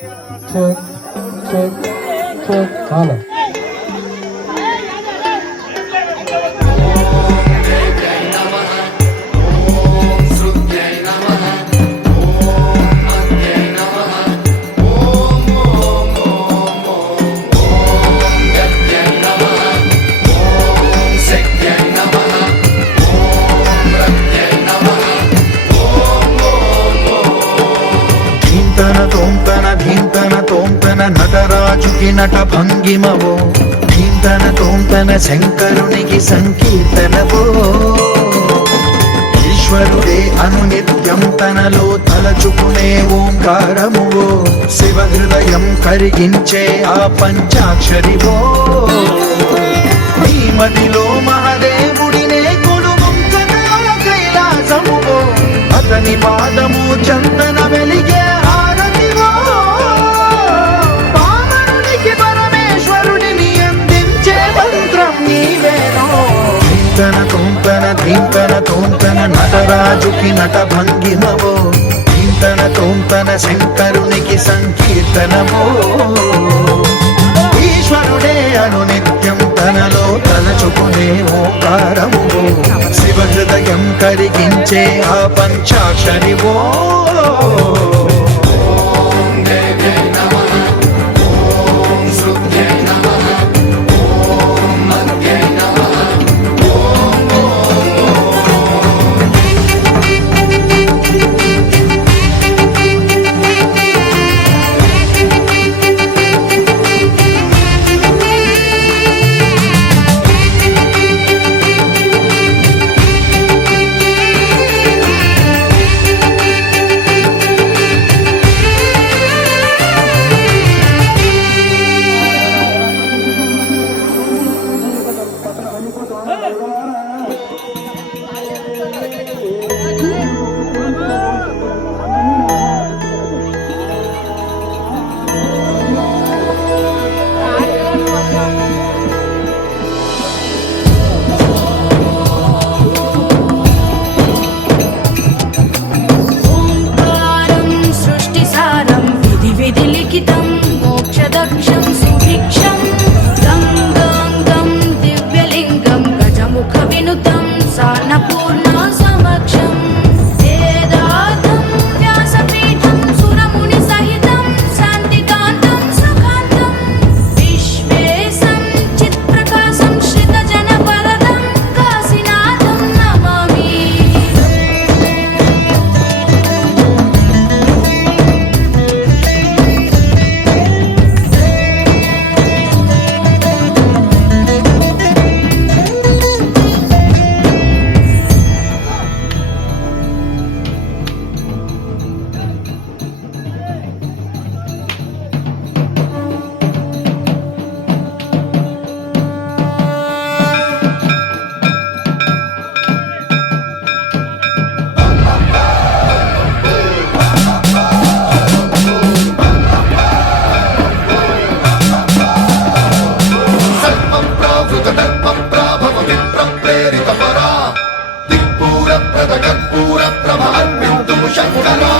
Check check check hello. నటరాజుకి నట భంగిమవో ధీంతన తోంతన శంకరునికి సంకీర్తనవో ఈశ్వరుడే అనునిత్యం తనలో తలచుకునే ఓంకారమువో శివ హృదయం కరిగించే ఆ పంచాక్షరివో నీ మదిలో మహాదేవుడినే కొలువంకన కైలాసమువో అతని పాదము చందన వెలిగే ధీంతన తోంతన నటరాజుకి నట భంగిమవో ధీంతన తోంతన శంకరునికి సంకీర్తనమో ఈశ్వరుడే అనునిత్యం తనలో తలచుకునే ఓంకారమువో శివ హృదయం కరిగించే ఆ పంచాక్షరివో कर्पूर प्रभ कर्पूर प्रभ अर्पितु शंकरा